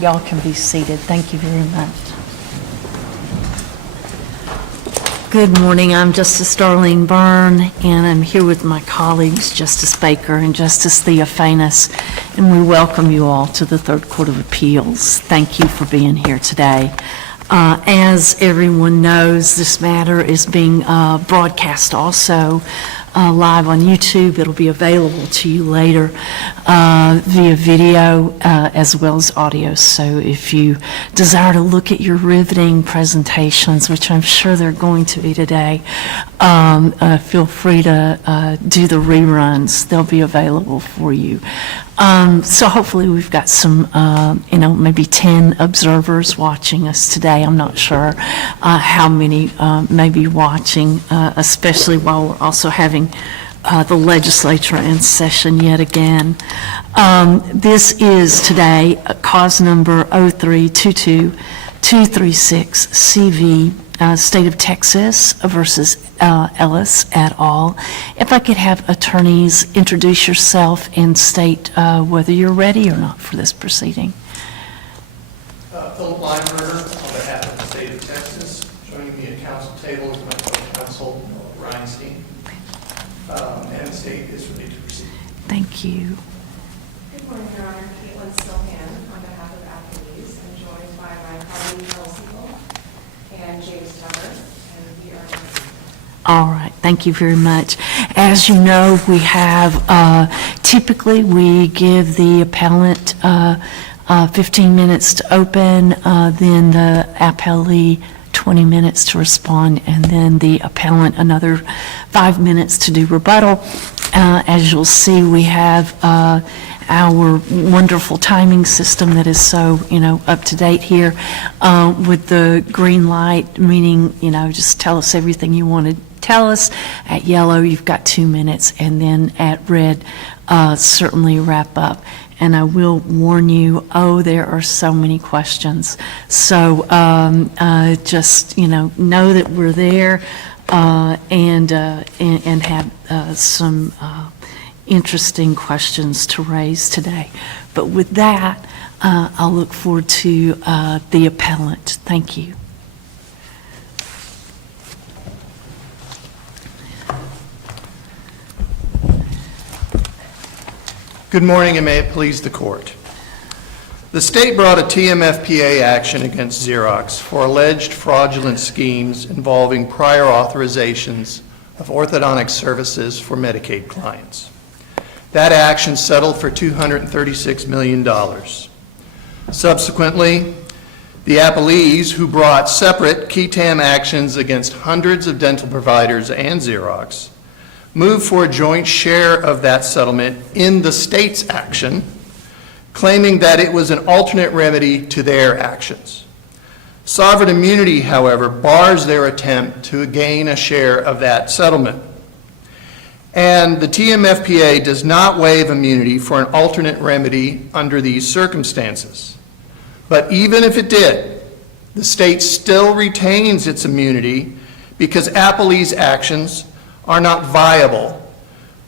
Y'all can be seated. Thank you very much. Good morning. I'm Justice Darlene Byrne, and I'm here with my colleagues, Justice Baker and Justice Theophanis, and we welcome you all to the Third Court of Appeals. Thank you for being here today. As everyone knows, this matter is being broadcast also live on YouTube. It'll be available to you later via video as well as audio. So if you desire to look at your riveting presentations, which I'm sure they're going to be today, feel free to do the reruns. They'll be available for you. So hopefully we've got some, maybe 10 observers watching us today. I'm not sure how many may be watching, especially while we're also having the legislature in session yet again. This is today cause number 0322236 CV. State of Texas versus Ellis et al. If I could have attorneys introduce yourself and state whether you're ready or not for this proceeding. Philip Lineberger on behalf of the State of Texas. Joining me at council table is my co-counsel, Reinstein. And the state is ready to proceed. Thank you. Good morning, Your Honor. Caitlin Silhan on behalf of Applebee's. I'm joined by my colleague, Ellis and James Tucker, and we are ready. All right, thank you very much. As you know, we have, typically we give the appellant 15 minutes to open, then the appellee 20 minutes to respond, and then the appellant another 5 minutes to do rebuttal. As you'll see, we have our wonderful timing system that is so, up to date here with the green light, meaning, just tell us everything you want to tell us. At yellow, you've got 2 minutes, and then at red, certainly wrap up. And I will warn you, there are so many questions. So just, know that we're there and have some interesting questions to raise today. But with that, I'll look forward to the appellant. Thank you. Good morning, and may it please the court. The state brought a TMFPA action against Xerox for alleged fraudulent schemes involving prior authorizations of orthodontic services for Medicaid clients. That action settled for $236 million. Subsequently, the appellees, who brought separate qui tam actions against hundreds of dental providers and Xerox, moved for a joint share of that settlement in the state's action, claiming that it was an alternate remedy to their actions. Sovereign immunity, however, bars their attempt to gain a share of that settlement. And the TMFPA does not waive immunity for an alternate remedy under these circumstances. But even if it did, the state still retains its immunity because appellees' actions are not viable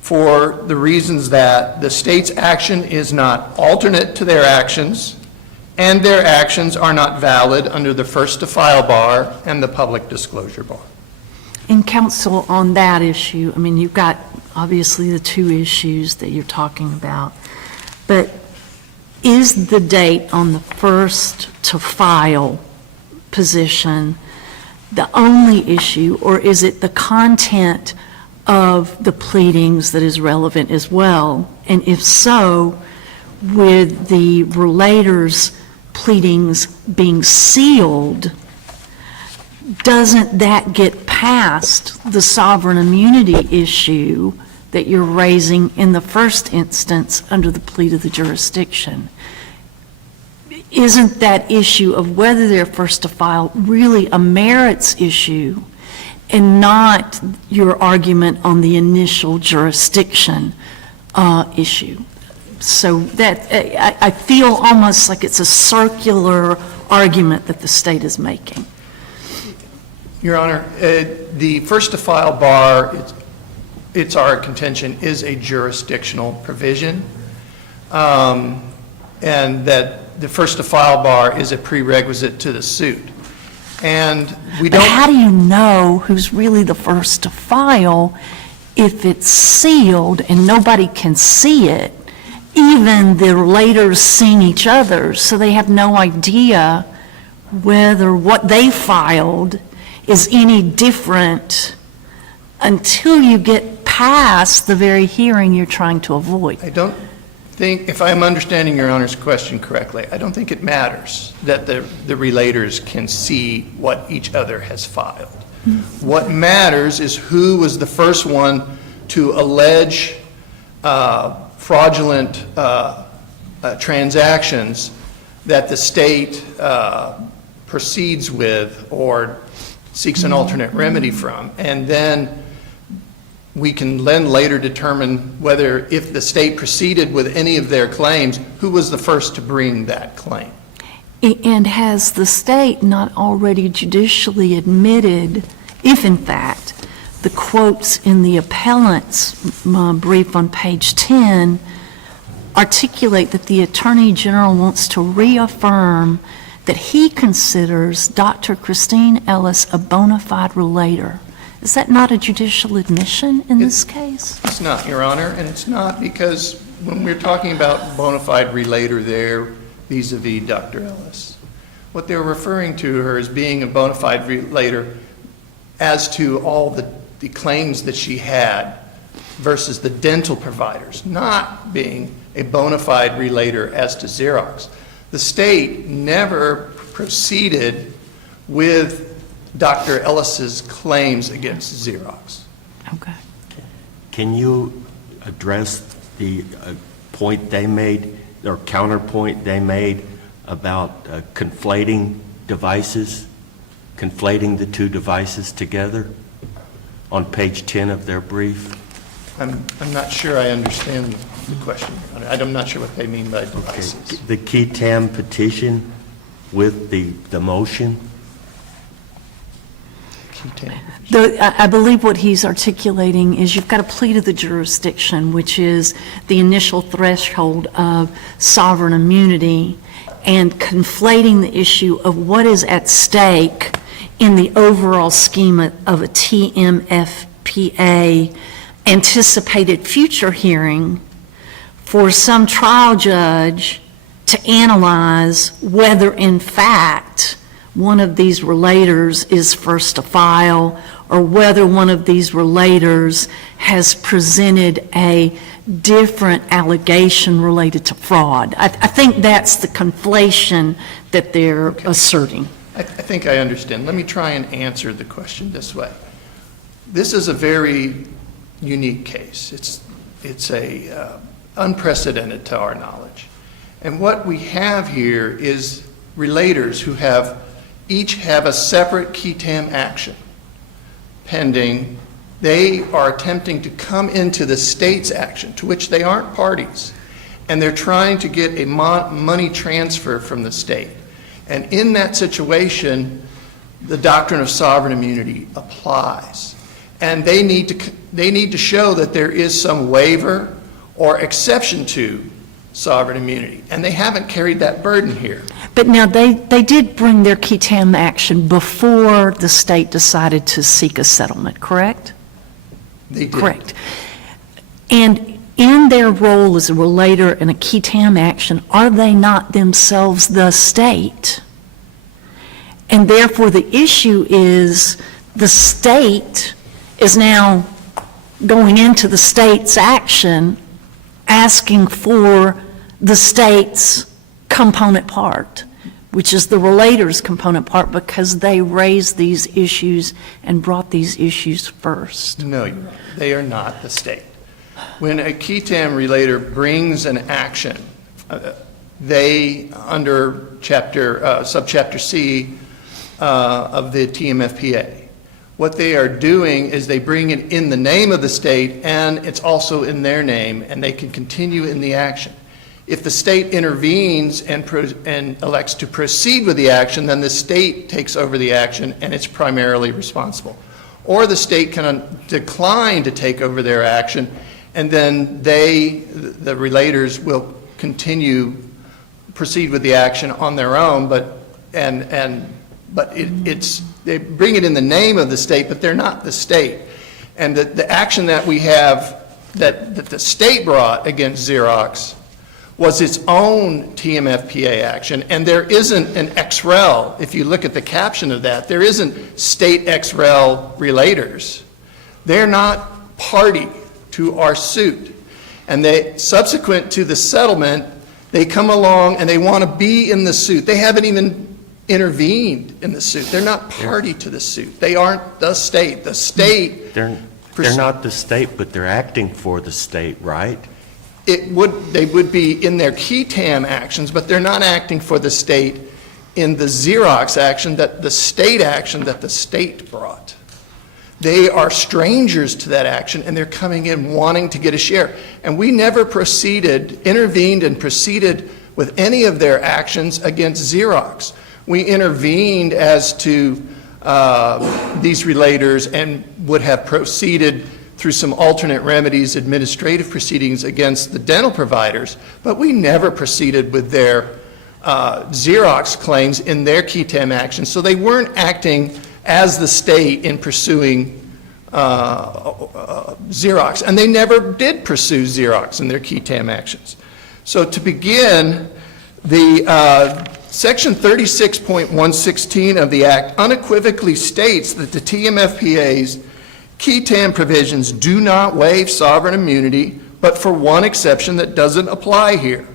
for the reasons that the state's action is not alternate to their actions, and their actions are not valid under the first to file bar and the public disclosure bar. And counsel, on that issue, you've got obviously the two issues that you're talking about, but is the date on the first to file position the only issue, or is it the content of the pleadings that is relevant as well? And if so, with the relator's pleadings being sealed, doesn't that get past the sovereign immunity issue that you're raising in the first instance under the plea to the jurisdiction? Isn't that issue of whether they're first to file really a merits issue and not your argument on the initial jurisdiction issue? So that I feel almost like it's a circular argument that the state is making. Your Honor, the first to file bar, it's our contention, is a jurisdictional provision. and that the first to file bar is a prerequisite to the suit. And we But don't... how do you know who's really the first to file if it's sealed and nobody can see it? Even the relators seeing each other, so they have no idea whether what they filed is any different until you get past the very hearing you're trying to avoid. I don't think, if I'm understanding Your Honor's question correctly, I don't think it matters that the relators can see what each other has filed. What matters is who was the first one to allege fraudulent transactions that the state proceeds with or seeks an alternate remedy from. And then we can then later determine whether, if the state proceeded with any of their claims, who was the first to bring that claim. And has the state not already judicially admitted, if in fact the quotes in the appellant's brief on page 10 articulate that the Attorney General wants to reaffirm that he considers Dr. Christine Ellis a bona fide relator? Is that not a judicial admission in this case? It's not, Your Honor, and it's not because when we're talking about bona fide relator there vis-a-vis Dr. Ellis, what they're referring to her as being a bona fide relator as to all the claims that she had versus the dental providers, not being a bona fide relator as to Xerox. The state never proceeded with Dr. Ellis's claims against Xerox. Okay. Can you address the point they made, or counterpoint they made about conflating devices, conflating the two devices together on page 10 of their brief? I'm not sure I understand the question. I'm not sure what they mean by Okay. devices. The key TAM petition with the motion? I believe what he's articulating is you've got a plea to the jurisdiction, which is the initial threshold of sovereign immunity, and conflating the issue of what is at stake in the overall scheme of a TMFPA anticipated future hearing for some trial judge to analyze whether in fact one of these relators is first to file, or whether one of these relators has presented a different allegation related to fraud. I think that's the conflation that they're asserting. I think I understand. Let me try and answer the question this way. This is a very unique case. It's unprecedented to our knowledge. And what we have here is relators who each have a separate qui tam action pending. They are attempting to come into the state's action, to which they aren't parties, and they're trying to get a money transfer from the state. And in that situation, the doctrine of sovereign immunity applies. And they need to show that there is some waiver or exception to sovereign immunity, and they haven't carried that burden here. But now they did bring their qui tam action before the state decided to seek a settlement, correct? They did. Correct. And in their role as a relator in a qui tam action, are they not themselves the state? And therefore the issue is the state is now going into the state's action asking for the state's component part, which is the relator's component part, because they raised these issues and brought these issues first. No, Your Honor, they are not the state. When a qui tam relator brings an action, they, under subchapter C of the TMFPA, what they are doing is they bring it in the name of the state, and it's also in their name, and they can continue in the action. If the state intervenes and elects to proceed with the action, then the state takes over the action and it's primarily responsible. Or the state can decline to take over their action, and then the relators will continue proceed with the action on their own, but they bring it in the name of the state, but they're not the state. And the action that we have, that the state brought against Xerox was its own TMFPA action, and there isn't an XREL. If you look at the caption of that, there isn't state XREL relators. They're not party to our suit. And subsequent to the settlement, they come along and they want to be in the suit. They haven't even intervened in the suit. They're not party to the suit. They aren't the state. The state... They're not the state, but they're acting for the state, right? They would be in their key TAM actions, but they're not acting for the state in the Xerox action, that the state brought. They are strangers to that action, and they're coming in wanting to get a share. And we never intervened and proceeded with any of their actions against Xerox. We intervened as to these relators and would have proceeded through some alternate remedies, administrative proceedings against the dental providers, but we never proceeded with their Xerox claims in their key TAM actions. So they weren't acting as the state in pursuing Xerox, and they never did pursue Xerox in their key TAM actions. So to begin, the Section 36.116 of the Act unequivocally states that the TMFPA's key TAM provisions do not waive sovereign immunity, but for one exception that doesn't apply here.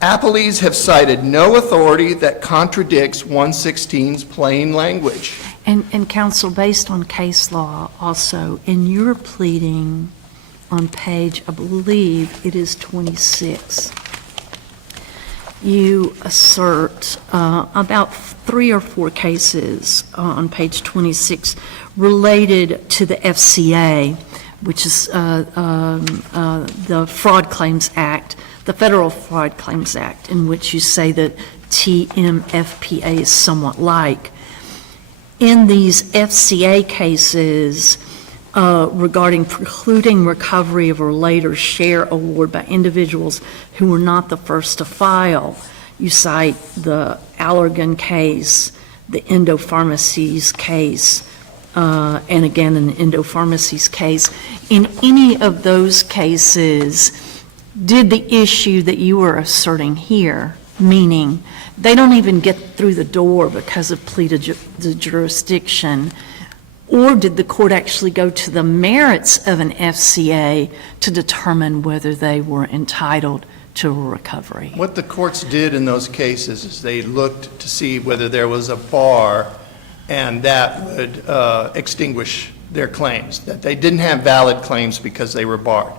Appellees have cited no authority that contradicts 116's plain language. And counsel, based on case law also, in your pleading on page, I believe it is 26, you assert about 3 or 4 cases on page 26 related to the FCA, which is the Fraud Claims Act, the Federal Fraud Claims Act, in which you say that TMFPA is somewhat like. In these FCA cases regarding precluding recovery of a relator's share award by individuals who were not the first to file, you cite the Allergan case, the Endo-Pharmacies case, and again in the Endo-Pharmacies case. In any of those cases, did the issue that you were asserting here, meaning they don't even get through the door because of pleaded jurisdiction, or did the court actually go to the merits of an FCA to determine whether they were entitled to a recovery? What the courts did in those cases is they looked to see whether there was a bar, and that would extinguish their claims, that they didn't have valid claims because they were barred.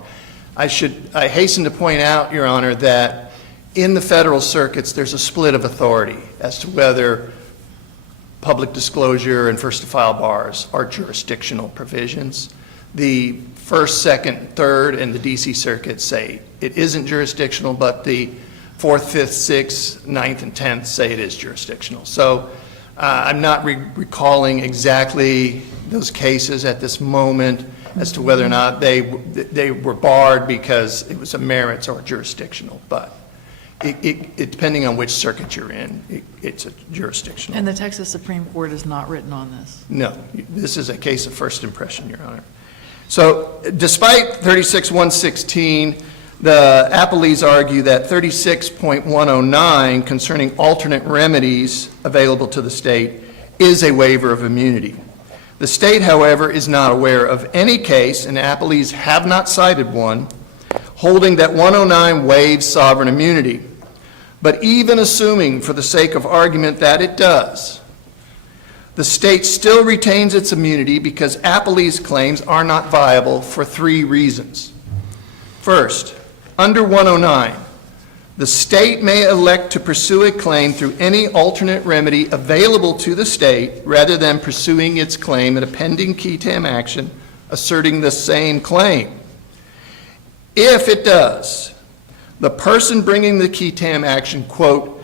I hasten to point out, Your Honor, that in the federal circuits there's a split of authority as to whether public disclosure and first-to-file bars are jurisdictional provisions. The First, Second, Third, and the D.C. circuits say it isn't jurisdictional, but the Fourth, Fifth, Sixth, Ninth, and Tenth say it is jurisdictional. So I'm not recalling exactly those cases at this moment as to whether or not they were barred because it was a merits or jurisdictional, but it depending on which circuit you're in, it's a jurisdictional. And the Texas Supreme Court is not written on this? No, this is a case of first impression, Your Honor. So despite 36.116, the appellees argue that 36.109 concerning alternate remedies available to the state is a waiver of immunity. The state, however, is not aware of any case, and appellees have not cited one, holding that 109 waives sovereign immunity. But even assuming for the sake of argument that it does, the state still retains its immunity because appellees' claims are not viable for 3 reasons. First, under 109, the state may elect to pursue a claim through any alternate remedy available to the state rather than pursuing its claim in a pending key TAM action asserting the same claim. If it does, the person bringing the key TAM action, quote,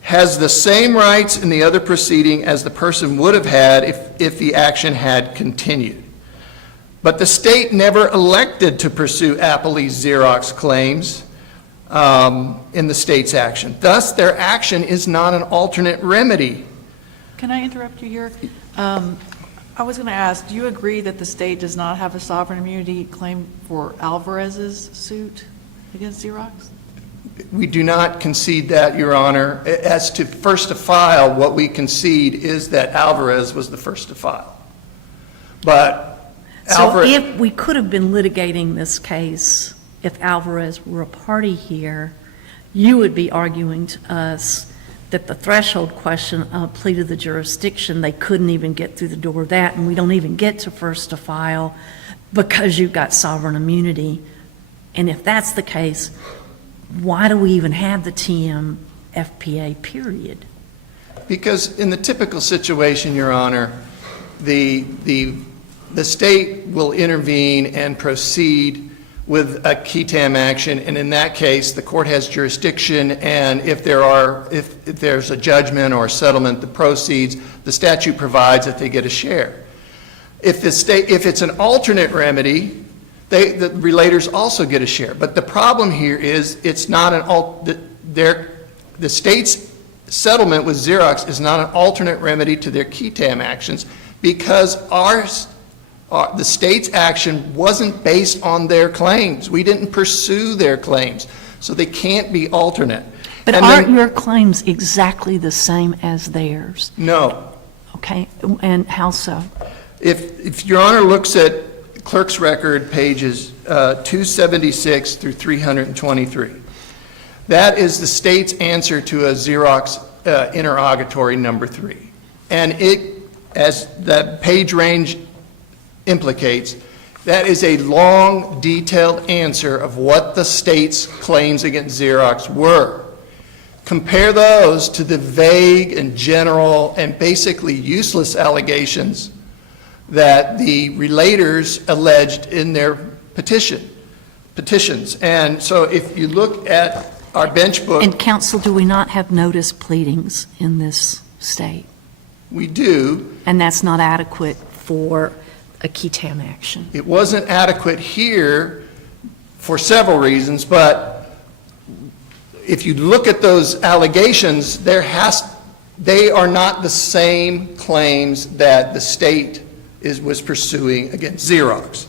has the same rights in the other proceeding as the person would have had if the action had continued. But the state never elected to pursue appellee's Xerox claims in the state's action. Thus, their action is not an alternate remedy. Can I interrupt you here? I was going to ask, do you agree that the state does not have a sovereign immunity claim for Alvarez's suit against Xerox? We do not concede that, Your Honor. As to first to file, what we concede is that Alvarez was the first to file. But So Alvarez... if we could have been litigating this case, if Alvarez were a party here, you would be arguing to us that the threshold question pleaded the jurisdiction, they couldn't even get through the door of that, and we don't even get to first to file because you've got sovereign immunity. And if that's the case, why do we even have the TMFPA period? Because in the typical situation, Your Honor, the state will intervene and proceed with a qui tam action, and in that case, the court has jurisdiction, and if there's a judgment or a settlement that proceeds, the statute provides that they get a share. If it's an alternate remedy, the relators also get a share. But the problem here is it's not the state's settlement with Xerox is not an alternate remedy to their qui tam actions because the state's action wasn't based on their claims. We didn't pursue their claims, so they can't be alternate. But And aren't then- your claims exactly the same as theirs? No. Okay, and how so? If Your Honor looks at clerk's record pages 276 through 323, that is the state's answer to a Xerox interrogatory number 3. And as that page range implicates, that is a long, detailed answer of what the state's claims against Xerox were. Compare those to the vague and general and basically useless allegations that the relators alleged in their petitions. And so if you look at our bench book, And counsel, do we not have notice pleadings in this state? we do. And that's not adequate for a qui tam action? It wasn't adequate here for several reasons, but if you look at those allegations, they are not the same claims that the state was pursuing against Xerox.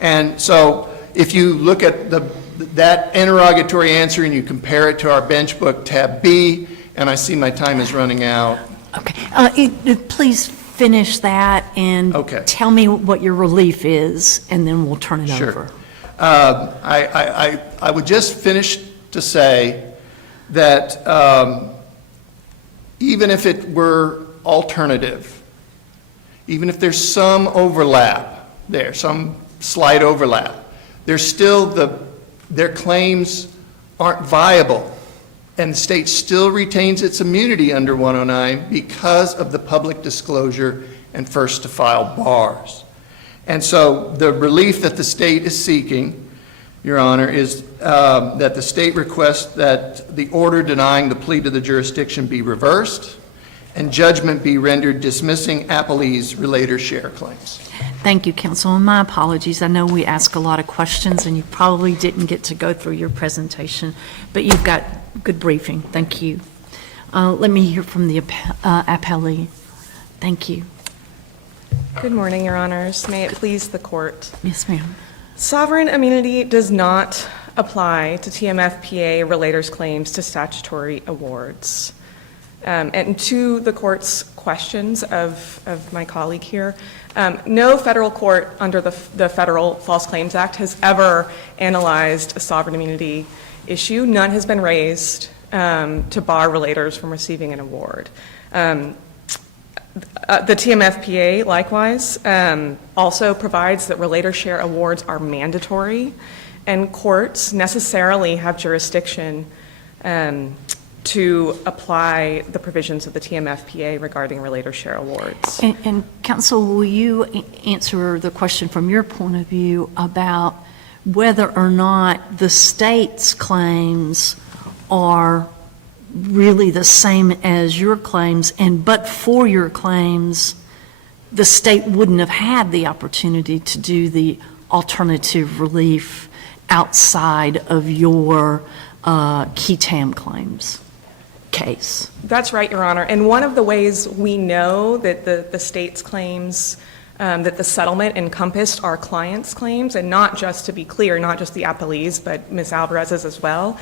And so if you look at that interrogatory answer and you compare it to our bench book, tab B, and I see my time is running out. Okay, please finish that and Okay. tell me what your relief is, and then we'll turn it Sure. over. I would just finish to say that even if it were alternative, even if there's some overlap there, some slight overlap, there's still their claims aren't viable, and the state still retains its immunity under 109 because of the public disclosure and first to file bars. And so the relief that the state is seeking, Your Honor, is that the state requests that the order denying the plea to the jurisdiction be reversed and judgment be rendered dismissing Appellee's relator share claims. Thank you, counsel, and my apologies. I know we ask a lot of questions, and you probably didn't get to go through your presentation, but you've got good briefing. Thank you. Let me hear from the appellee. Thank you. Good morning, Your Honors. May it please the court. Yes, ma'am. Sovereign immunity does not apply to TMFPA relators' claims to statutory awards. And to the court's questions of my colleague here, no federal court under the Federal False Claims Act has ever analyzed a sovereign immunity issue. None has been raised to bar relators from receiving an award. The TMFPA, likewise, also provides that relator share awards are mandatory, and courts necessarily have jurisdiction to apply the provisions of the TMFPA regarding relator share awards. And counsel, will you answer the question from your point of view about whether or not the state's claims are really the same as your claims, and but for your claims, the state wouldn't have had the opportunity to do the alternative relief outside of your key TAM claims case. That's right, Your Honor. And one of the ways we know that the state's claims, that the settlement encompassed our clients' claims, and not just, to be clear, not just the appellees, but Ms. Alvarez's as well,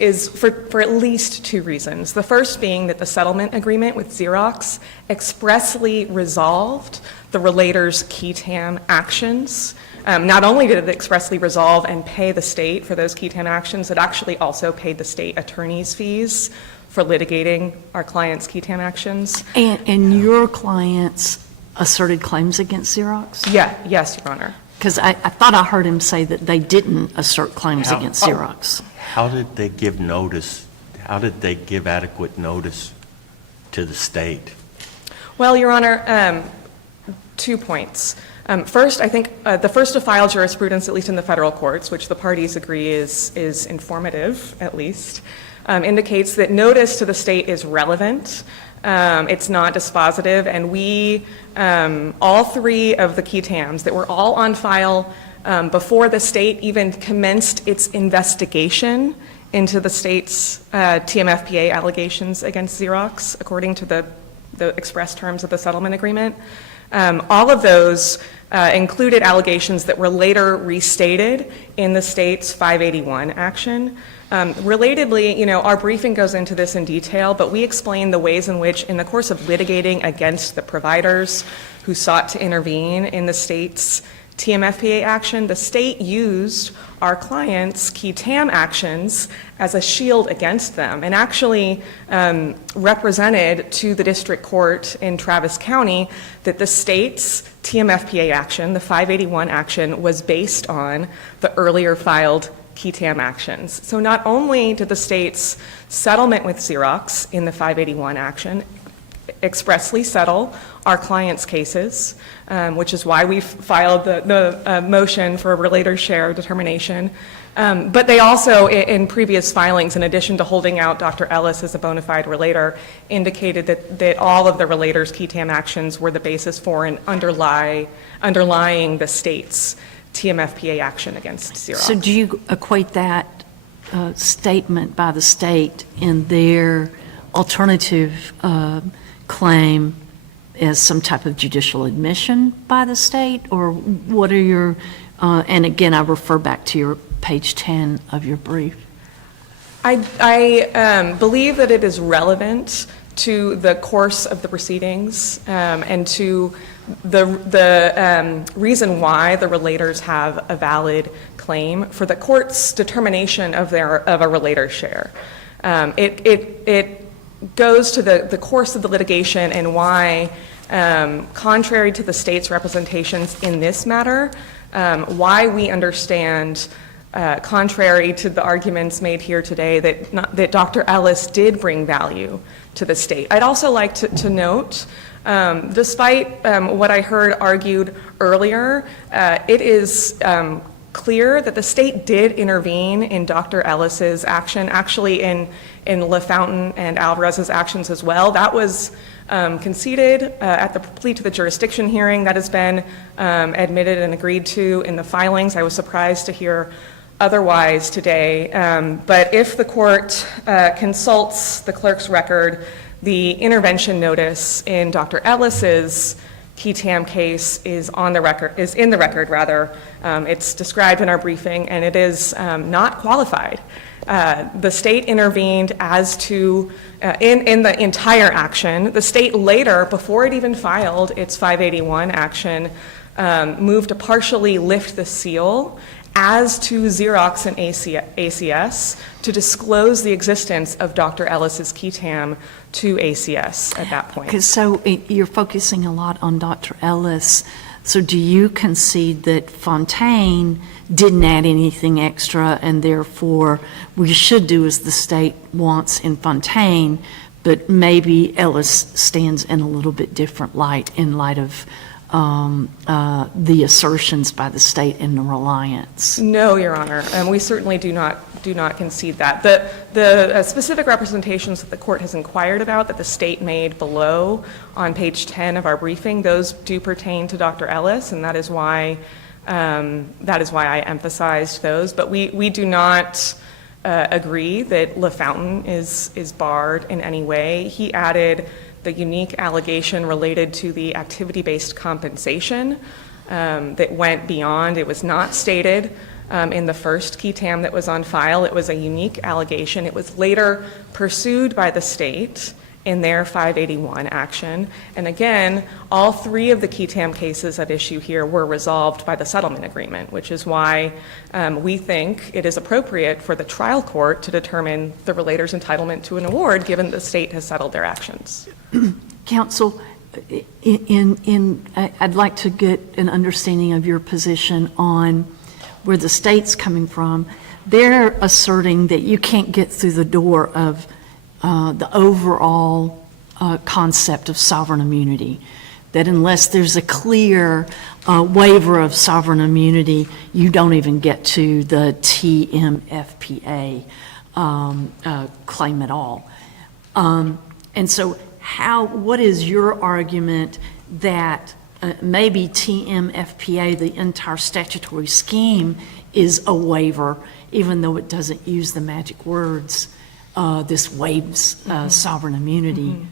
is for at least two reasons. The first being that the settlement agreement with Xerox expressly resolved the relator's key TAM actions. Not only did it expressly resolve and pay the state for those key TAM actions, it actually also paid the state attorney's fees for litigating our clients' key TAM actions. And your clients asserted claims against Xerox? Yeah, yes, Your Honor. Because I thought I heard him say that they didn't assert claims How- against Xerox. How did they give notice? How did they give adequate notice to the state? Well, Your Honor, 2 points. First, I think the first to file jurisprudence, at least in the federal courts, which the parties agree is informative, at least, indicates that notice to the state is relevant. It's not dispositive, and we, all three of the key TAMs that were all on file before the state even commenced its investigation into the state's TMFPA allegations against Xerox, according to the express terms of the settlement agreement. All of those included allegations that were later restated in the state's 581 action. Relatedly, you know, our briefing goes into this in detail, but we explain the ways in which, in the course of litigating against the providers who sought to intervene in the state's TMFPA action, the state used our clients' key TAM actions as a shield against them, and actually represented to the district court in Travis County that the state's TMFPA action, the 581 action, was based on the earlier filed key TAM actions. So not only did the state's settlement with Xerox in the 581 action expressly settle our clients' cases, which is why we filed the motion for a relator share determination. But they also, in previous filings, in addition to holding out Dr. Ellis as a bona fide relator, indicated that all of the relator's key TAM actions were the basis for and underlying the state's TMFPA action against Xerox. So do you equate that statement by the state in their alternative claim as some type of judicial admission by the state? Or what are your, and again, I refer back to your page 10 of your brief. I believe that it is relevant to the course of the proceedings and to the reason why the relators have a valid claim for the court's determination of a relator share. It goes to the course of the litigation and why, contrary to the state's representations in this matter, why we understand, contrary to the arguments made here today, that Dr. Ellis did bring value to the state. I'd also like to note, despite what I heard argued earlier, it is clear that the state did intervene in Dr. Ellis's action, actually in LaFountain and Alvarez's actions as well. That was conceded at the plea to the jurisdiction hearing. That has been admitted and agreed to in the filings. I was surprised to hear otherwise today. But if the court consults the clerk's record, the intervention notice in Dr. Ellis's key TAM case is in the record rather. It's described in our briefing, and it is not qualified. The state intervened as to, in the entire action. The state later, before it even filed its 581 action, moved to partially lift the seal as to Xerox and ACS to disclose the existence of Dr. Ellis's key TAM to ACS at that point. So you're focusing a lot on Dr. Ellis. So do you concede that Fontaine didn't add anything extra, and therefore we should do as the state wants in Fontaine, but maybe Ellis stands in a little bit different light in light of the assertions by the state and the reliance? No, Your Honor, we certainly do not concede that. The specific representations that the court has inquired about that the state made below on page 10 of our briefing, those do pertain to Dr. Ellis, and that is why I emphasized those. But we do not agree that LaFountain is barred in any way. He added the unique allegation related to the activity-based compensation that went beyond. It was not stated in the first key tam that was on file. It was a unique allegation. It was later pursued by the state in their 581 action. And again, all three of the key tam cases at issue here were resolved by the settlement agreement, which is why we think it is appropriate for the trial court to determine the relator's entitlement to an award, given the state has settled their actions. Counsel, I'd like to get an understanding of your position on where the state's coming from. They're asserting that you can't get through the door of the overall concept of sovereign immunity, that unless there's a clear waiver of sovereign immunity, you don't even get to the TMFPA claim at all. And so what is your argument that maybe TMFPA, the entire statutory scheme, is a waiver, even though it doesn't use the magic words, this waives sovereign immunity,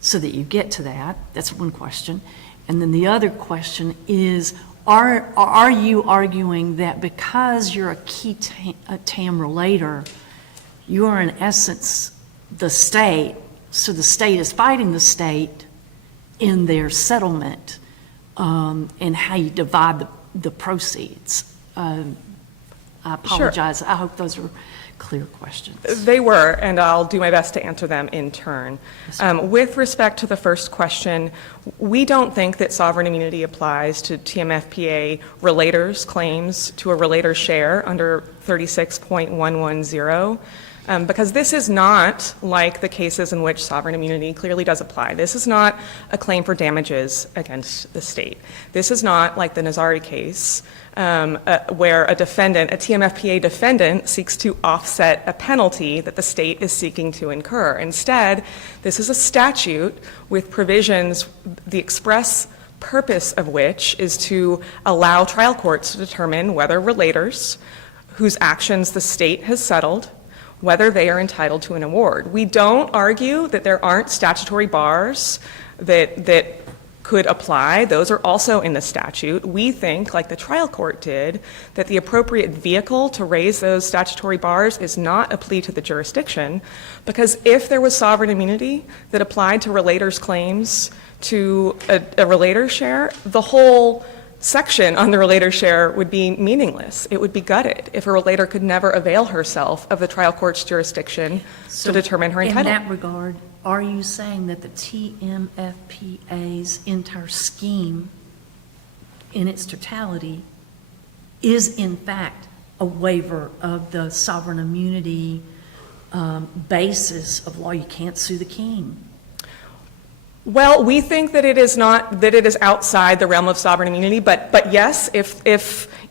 so that you get to that? That's one question. And then the other question is, are you arguing that because you're a key tam relator, you are in essence the state, so the state is fighting the state in their settlement and how you divide the proceeds? I apologize. I hope those are clear questions. They were, and I'll do my best to answer them in turn. With respect to the first question, we don't think that sovereign immunity applies to TMFPA relators' claims to a relator's share under 36.110. Because this is not like the cases in which sovereign immunity clearly does apply. This is not a claim for damages against the state. This is not like the Nazari case where a defendant, a TMFPA defendant, seeks to offset a penalty that the state is seeking to incur. Instead, this is a statute with provisions, the express purpose of which is to allow trial courts to determine whether relators whose actions the state has settled, whether they are entitled to an award. We don't argue that there aren't statutory bars that could apply. Those are also in the statute. We think, like the trial court did, that the appropriate vehicle to raise those statutory bars is not a plea to the jurisdiction, because if there was sovereign immunity that applied to relators' claims to a relator's share, the whole section on the relator's share would be meaningless. It would be gutted if a relator could never avail herself of the trial court's jurisdiction to determine her entitlement. In that regard, are you saying that the TMFPA's entire scheme in its totality is in fact a waiver of the sovereign immunity basis of law? You can't sue the king. Well, we think that it is not, that it is outside the realm of sovereign immunity, but yes,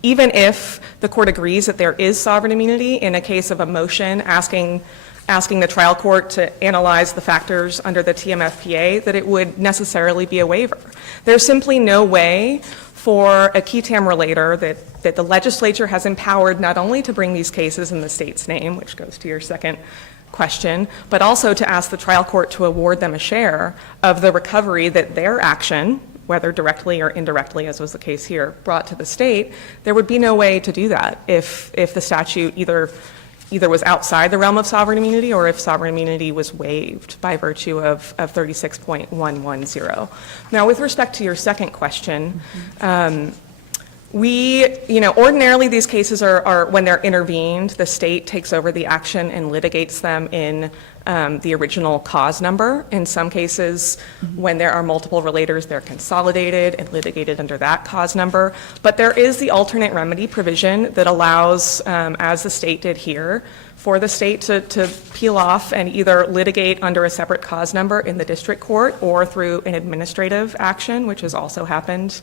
even if the court agrees that there is sovereign immunity in a case of a motion asking the trial court to analyze the factors under the TMFPA, that it would necessarily be a waiver. There's simply no way for a key tam relator that the legislature has empowered not only to bring these cases in the state's name, which goes to your second question, but also to ask the trial court to award them a share of the recovery that their action, whether directly or indirectly, as was the case here, brought to the state. There would be no way to do that if the statute either was outside the realm of sovereign immunity or if sovereign immunity was waived by virtue of 36.110. Now, with respect to your second question, ordinarily these cases are when they're intervened, the state takes over the action and litigates them in the original cause number. In some cases, when there are multiple relators, they're consolidated and litigated under that cause number. But there is the alternate remedy provision that allows, as the state did here, for the state to peel off and either litigate under a separate cause number in the district court or through an administrative action, which has also happened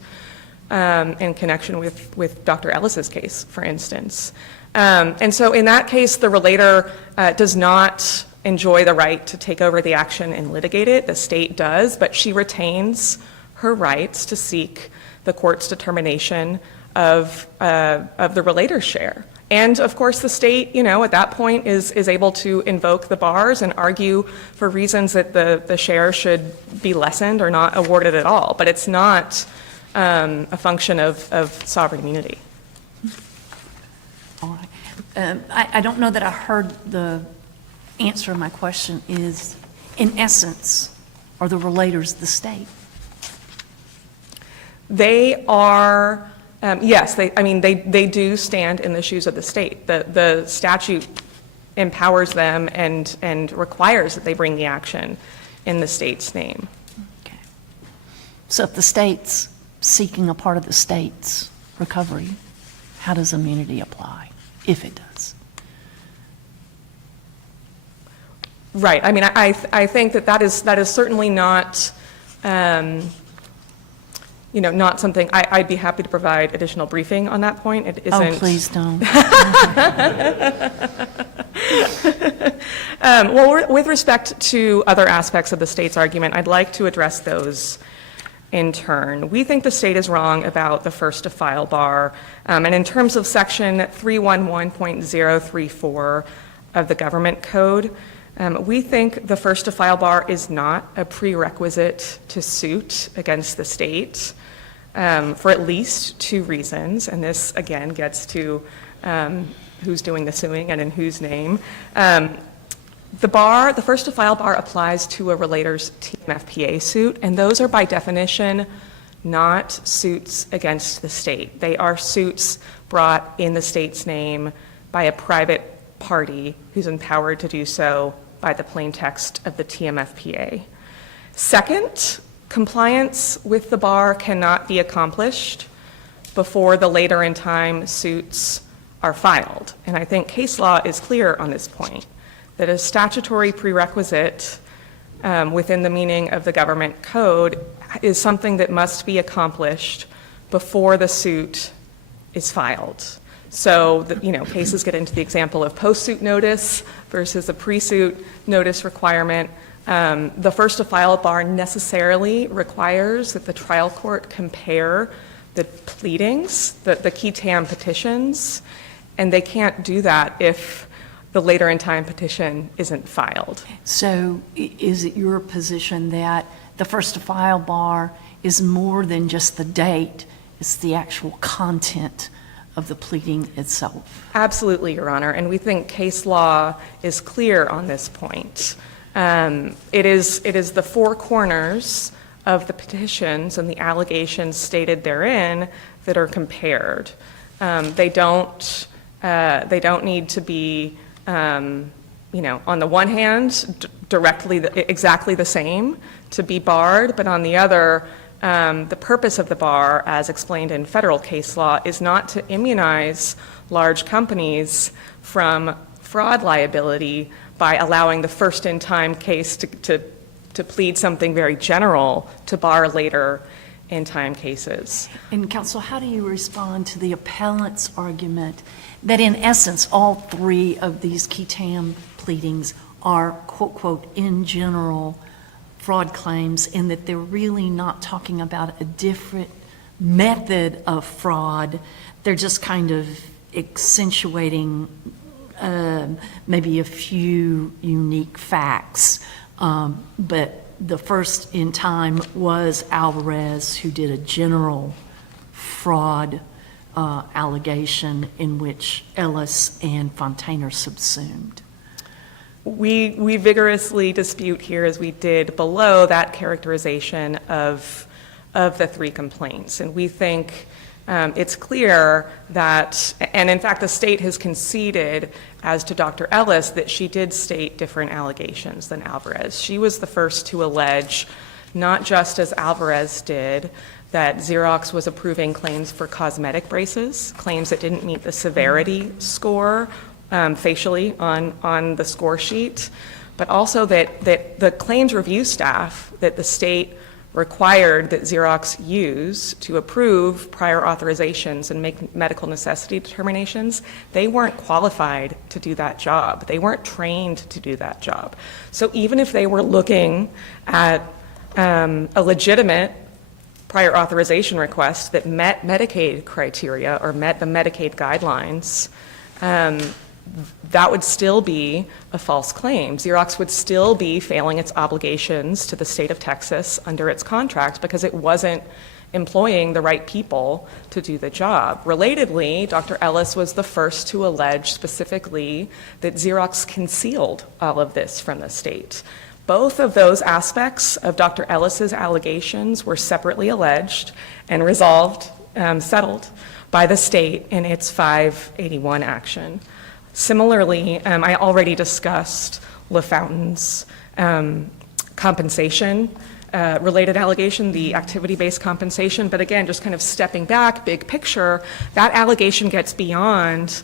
in connection with Dr. Ellis's case, for instance. And so in that case, the relator does not enjoy the right to take over the action and litigate it. The state does, but she retains her rights to seek the court's determination of the relator's share. And of course, the state, at that point is able to invoke the bars and argue for reasons that the share should be lessened or not awarded at all. But it's not a function of sovereign immunity. All right. I don't know that I heard the answer to my question is, in essence, are the relators the state? They are, yes, they do stand in the shoes of the state. The statute empowers them and requires that they bring the action in the state's name. Okay. So if the state's seeking a part of the state's recovery, how does immunity apply, if it does? Right. I think that is certainly not, not something, I'd be happy to provide additional briefing on that point. It isn't. Oh, please don't. Well, with respect to other aspects of the state's argument, I'd like to address those in turn. We think the state is wrong about the first to file bar. And in terms of section 311.034 of the government code, we think the first to file bar is not a prerequisite to suit against the state for at least two reasons. And this, again, gets to who's doing the suing and in whose name. The first to file bar applies to a relator's TMFPA suit, and those are by definition not suits against the state. They are suits brought in the state's name by a private party who's empowered to do so by the plain text of the TMFPA. Second, compliance with the bar cannot be accomplished before the later in time suits are filed. And I think case law is clear on this point, that a statutory prerequisite within the meaning of the government code is something that must be accomplished before the suit is filed. So, cases get into the example of post-suit notice versus a pre-suit notice requirement. The first to file bar necessarily requires that the trial court compare the pleadings, the qui tam petitions, and they can't do that if the later in time petition isn't filed. So is it your position that the first to file bar is more than just the date, it's the actual content of the pleading itself? Absolutely, Your Honor, and we think case law is clear on this point. It is the four corners of the petitions and the allegations stated therein that are compared. They don't need to be, on the one hand, exactly the same to be barred, but on the other, the purpose of the bar, as explained in federal case law, is not to immunize large companies from fraud liability by allowing the first in time case to plead something very general to bar later in time cases. And counsel, how do you respond to the appellant's argument that in essence, all three of these qui tam pleadings are, quote, quote, in general fraud claims, and that they're really not talking about a different method of fraud? They're just kind of accentuating maybe a few unique facts. But the first in time was Alvarez, who did a general fraud allegation in which Ellis and LaFountain are subsumed. We vigorously dispute here, as we did below, that characterization of the three complaints. And we think it's clear that, and in fact the state has conceded as to Dr. Ellis that she did state different allegations than Alvarez. She was the first to allege, not just as Alvarez did, that Xerox was approving claims for cosmetic braces, claims that didn't meet the severity score facially on the score sheet, but also that the claims review staff that the state required that Xerox use to approve prior authorizations and make medical necessity determinations, they weren't qualified to do that job. They weren't trained to do that job. So even if they were looking at a legitimate prior authorization request that met Medicaid criteria or met the Medicaid guidelines, that would still be a false claim. Xerox would still be failing its obligations to the state of Texas under its contract because it wasn't employing the right people to do the job. Relatedly, Dr. Ellis was the first to allege specifically that Xerox concealed all of this from the state. Both of those aspects of Dr. Ellis's allegations were separately alleged and resolved, settled by the state in its 581 action. Similarly, I already discussed LaFountain's compensation related allegation, the activity-based compensation, but again, just kind of stepping back, big picture, that allegation gets beyond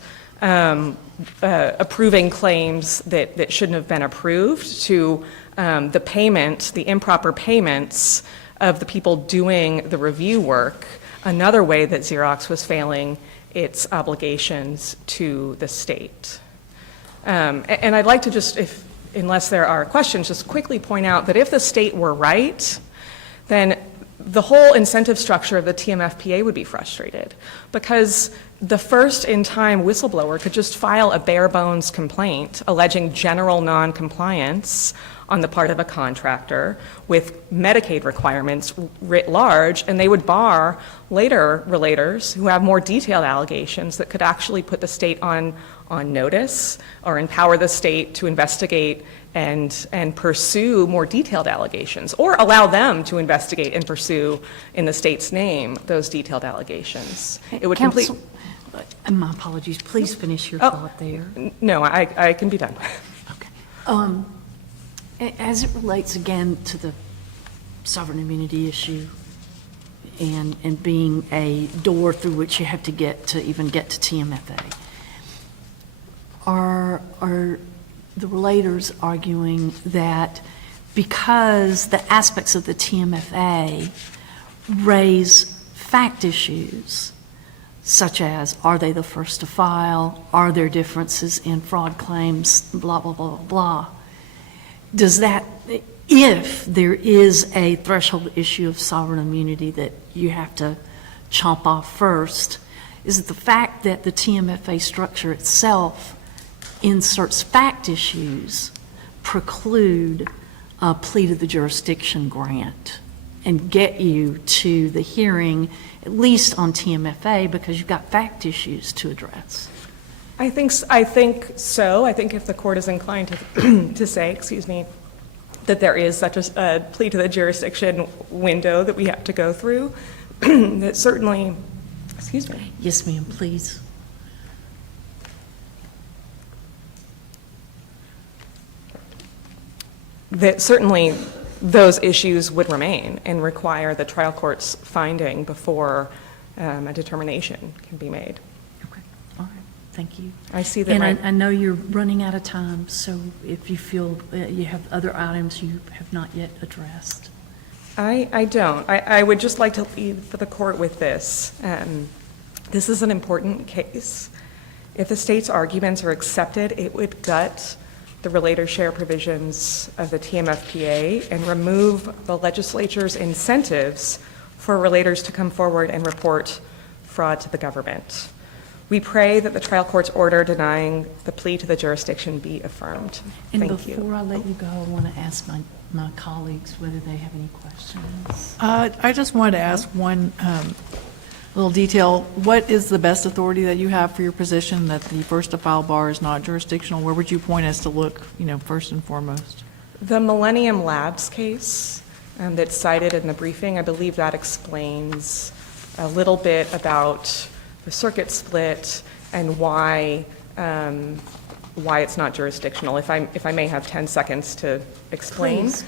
approving claims that shouldn't have been approved to the payment, the improper payments of the people doing the review work, another way that Xerox was failing its obligations to the state. And I'd like to just, unless there are questions, just quickly point out that if the state were right, then the whole incentive structure of the TMFPA would be frustrated because the first-in-time whistleblower could just file a bare-bones complaint alleging general non-compliance on the part of a contractor with Medicaid requirements writ large, and they would bar later relators who have more detailed allegations that could actually put the state on notice or empower the state to investigate and pursue more detailed allegations, or allow them to investigate and pursue in the state's name those detailed allegations. It would complete. Counsel, my apologies, please finish your thought there. No, I can be done. Okay. As it relates again to the sovereign immunity issue and being a door through which you have to get to even get to TMFA, are the relators arguing that because the aspects of the TMFA raise fact issues, such as are they the first to file, are there differences in fraud claims, blah, blah, blah, blah, does that, if there is a threshold issue of sovereign immunity that you have to chomp off first, is it the fact that the TMFA structure itself inserts fact issues preclude a plea to the jurisdiction grant and get you to the hearing, at least on TMFA, because you've got fact issues to address? I think so. I think if the court is inclined to say, excuse me, that there is such a plea to the jurisdiction window that we have to go through, that certainly, excuse me. Yes, ma'am, please. That certainly those issues would remain and require the trial court's finding before a determination can be made. Okay, all right, thank you. I see that. And I know you're running out of time, so if you feel you have other items you have not yet addressed. I don't. I would just like to leave the court with this. This is an important case. If the state's arguments are accepted, it would gut the relator share provisions of the TMFPA and remove the legislature's incentives for relators to come forward and report fraud to the government. We pray that the trial court's order denying the plea to the jurisdiction be affirmed. And Thank you. before I let you go, I want to ask my colleagues whether they have any questions. I just wanted to ask one little detail. What is the best authority that you have for your position that the first to file bar is not jurisdictional? Where would you point us to look, first and foremost? The Millennium Labs case that's cited in the briefing, I believe that explains a little bit about the circuit split and why it's not jurisdictional. If I may have 10 seconds to explain. Please.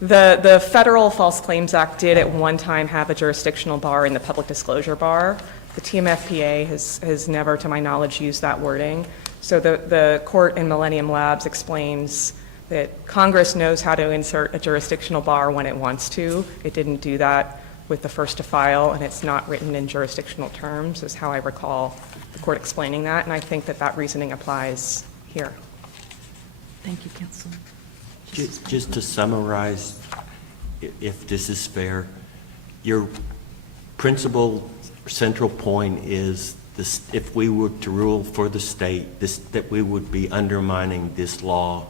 The Federal False Claims Act did at one time have a jurisdictional bar in the public disclosure bar. The TMFPA has never, to my knowledge, used that wording. So the court in Millennium Labs explains that Congress knows how to insert a jurisdictional bar when it wants to. It didn't do that with the first to file, and it's not written in jurisdictional terms, is how I recall the court explaining that, and I think that reasoning applies here. Thank you, Counsel. Just to summarize, if this is fair, your principal central point is this, if we were to rule for the state, that we would be undermining this law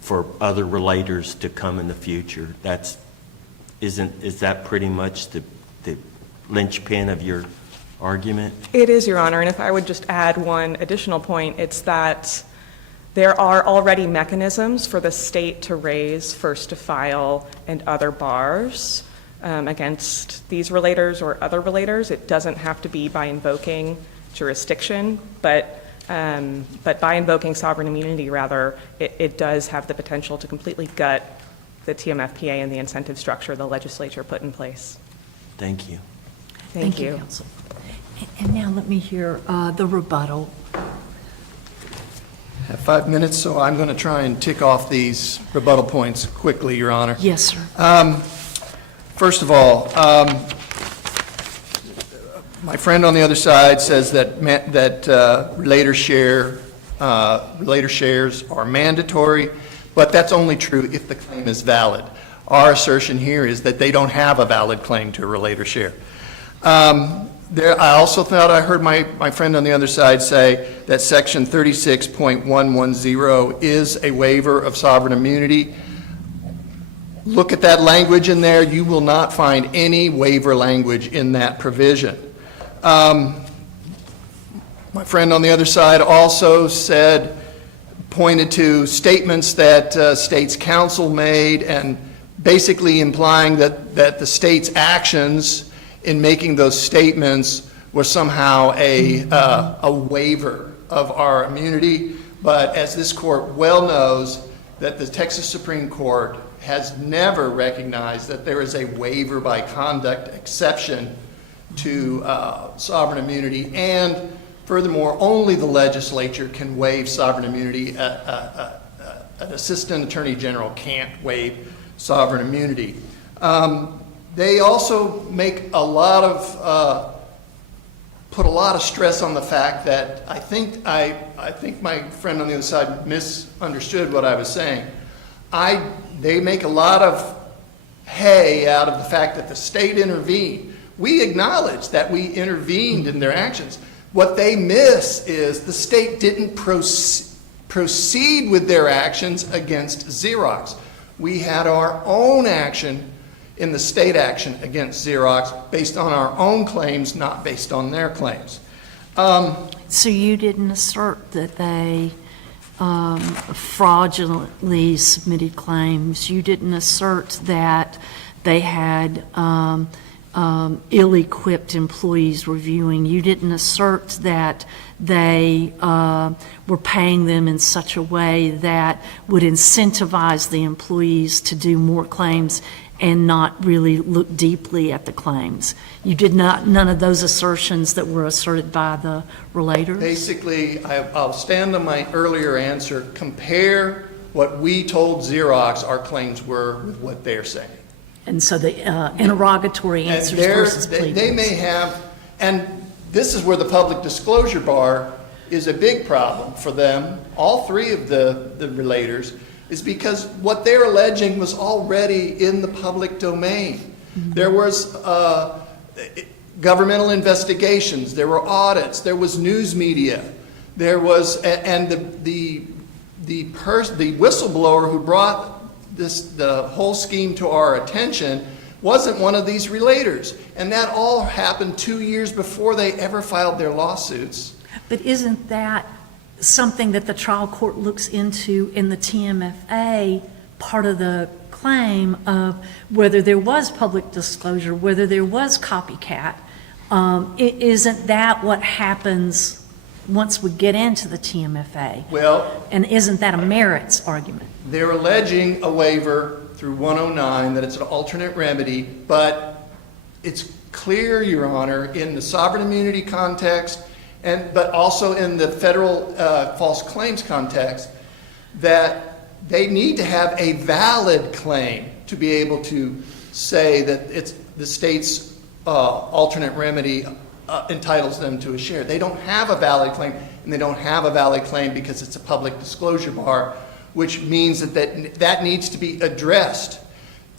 for other relators to come in the future. Is that pretty much the linchpin of your argument? It is, Your Honor, and if I would just add one additional point, it's that there are already mechanisms for the state to raise first to file and other bars against these relators or other relators. It doesn't have to be by invoking jurisdiction, but by invoking sovereign immunity, rather, it does have the potential to completely gut the TMFPA and the incentive structure the legislature put in place. Thank you. Thank you. Counsel. And now let me hear the rebuttal. I have 5 minutes, so I'm going to try and tick off these rebuttal points quickly, Your Honor. Yes, sir. First of all, my friend on the other side says that relator shares are mandatory, but that's only true if the claim is valid. Our assertion here is that they don't have a valid claim to a relator share. I also thought I heard my friend on the other side say that Section 36.110 is a waiver of sovereign immunity. Look at that language in there. You will not find any waiver language in that provision. My friend on the other side also pointed to statements that state's counsel made and basically implying that the state's actions in making those statements were somehow a waiver of our immunity. But as this court well knows, that the Texas Supreme Court has never recognized that there is a waiver by conduct exception to sovereign immunity, and furthermore, only the legislature can waive sovereign immunity. An assistant attorney general can't waive sovereign immunity. They also make put a lot of stress on the fact that I think my friend on the other side misunderstood what I was saying. They make a lot of hay out of the fact that the state intervened. We acknowledge that we intervened in their actions. What they miss is the state didn't proceed with their actions against Xerox. We had our own action in the state action against Xerox based on our own claims, not based on their claims. So you didn't assert that they fraudulently submitted claims. You didn't assert that they had ill-equipped employees reviewing. You didn't assert that they were paying them in such a way that would incentivize the employees to do more claims and not really look deeply at the claims. You did none of those assertions that were asserted by the relators? Basically, I'll stand on my earlier answer. Compare what we told Xerox our claims were with what they're saying. And so the interrogatory answers versus pleadings. They may have, and this is where the public disclosure bar is a big problem for them, all three of the relators, is because what they're alleging was already in the public domain. Mm-hmm. There was governmental investigations, there were audits, there was news media, there was, and the whistleblower who brought the whole scheme to our attention wasn't one of these relators. And that all happened 2 years before they ever filed their lawsuits. But isn't that something that the trial court looks into in the TMFA, part of the claim of whether there was public disclosure, whether there was copycat? Isn't that what happens once we get into the TMFA? Well, and isn't that a merits argument? They're alleging a waiver through 109 that it's an alternate remedy, but it's clear, Your Honor, in the sovereign immunity context, but also in the federal false claims context, that they need to have a valid claim to be able to say that it's the state's alternate remedy entitles them to a share. They don't have a valid claim, and they don't have a valid claim because it's a public disclosure bar, which means that needs to be addressed.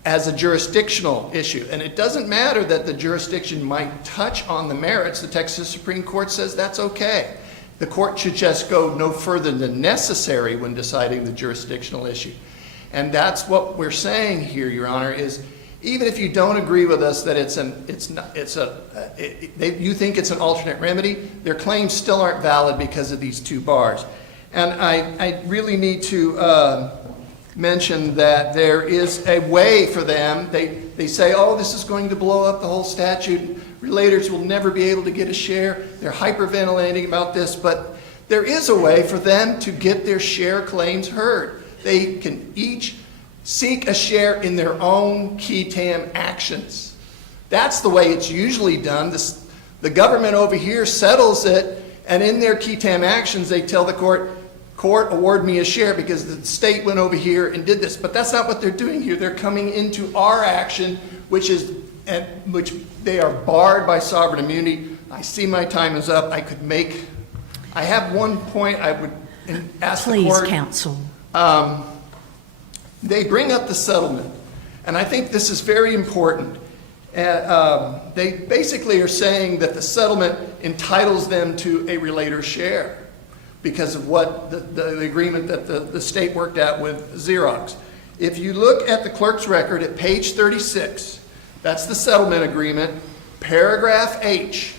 as a jurisdictional issue. And it doesn't matter that the jurisdiction might touch on the merits. The Texas Supreme Court says that's okay. The court should just go no further than necessary when deciding the jurisdictional issue. And that's what we're saying here, Your Honor, is even if you don't agree with us that you think it's an alternate remedy, their claims still aren't valid because of these two bars. And I really need to mention that there is a way for them. They say, oh, this is going to blow up the whole statute. Relators will never be able to get a share. They're hyperventilating about this, but there is a way for them to get their share claims heard. They can each seek a share in their own qui tam actions. That's the way it's usually done. The government over here settles it, and in their qui tam actions, they tell the court, award me a share because the state went over here and did this. But that's not what they're doing here. They're coming into our action, which they are barred by sovereign immunity. I see my time is up. I have one point I would ask the court. Please, counsel. They bring up the settlement, and I think this is very important. They basically are saying that the settlement entitles them to a relator share because of what the agreement that the state worked out with Xerox. If you look at the clerk's record at page 36, that's the settlement agreement, paragraph H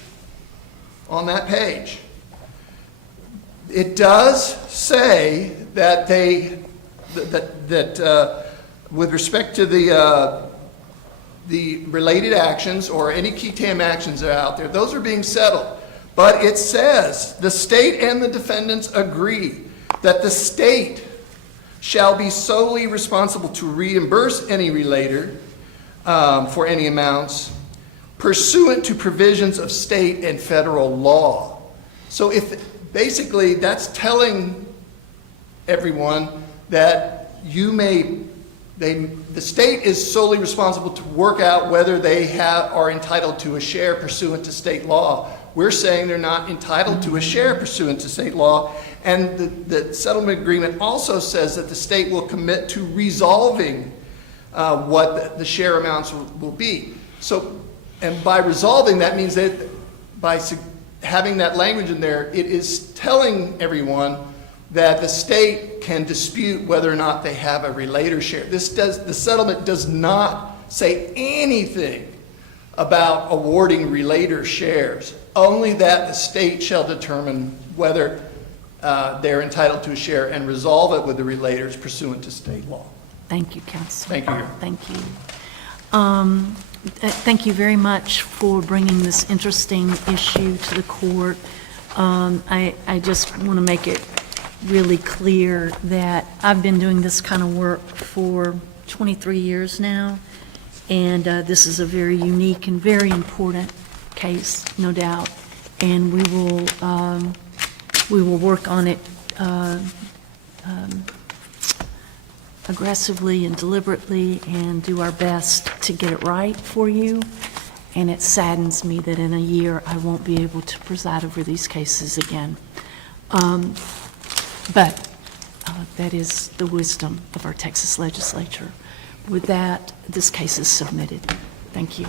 on that page. It does say that with respect to the related actions or any qui tam actions that are out there, those are being settled. But it says the state and the defendants agree that the state shall be solely responsible to reimburse any relator for any amounts pursuant to provisions of state and federal law. So basically that's telling everyone that the state is solely responsible to work out whether they are entitled to a share pursuant to state law. We're saying they're not entitled to a share pursuant to state law. And the settlement agreement also says that the state will commit to resolving what the share amounts will be. So, and by resolving, that means that by having that language in there, it is telling everyone that the state can dispute whether or not they have a relator share. The settlement does not say anything about awarding relator shares, only that the state shall determine whether they're entitled to a share and resolve it with the relators pursuant to state law. Thank you, counsel. Thank you. Thank you. Thank you very much for bringing this interesting issue to the court. I just want to make it really clear that I've been doing this kind of work for 23 years now, and this is a very unique and very important case, no doubt, and we will work on it aggressively and deliberately and do our best to get it right for you. And it saddens me that in a year I won't be able to preside over these cases again. But that is the wisdom of our Texas legislature. With that, this case is submitted. Thank you.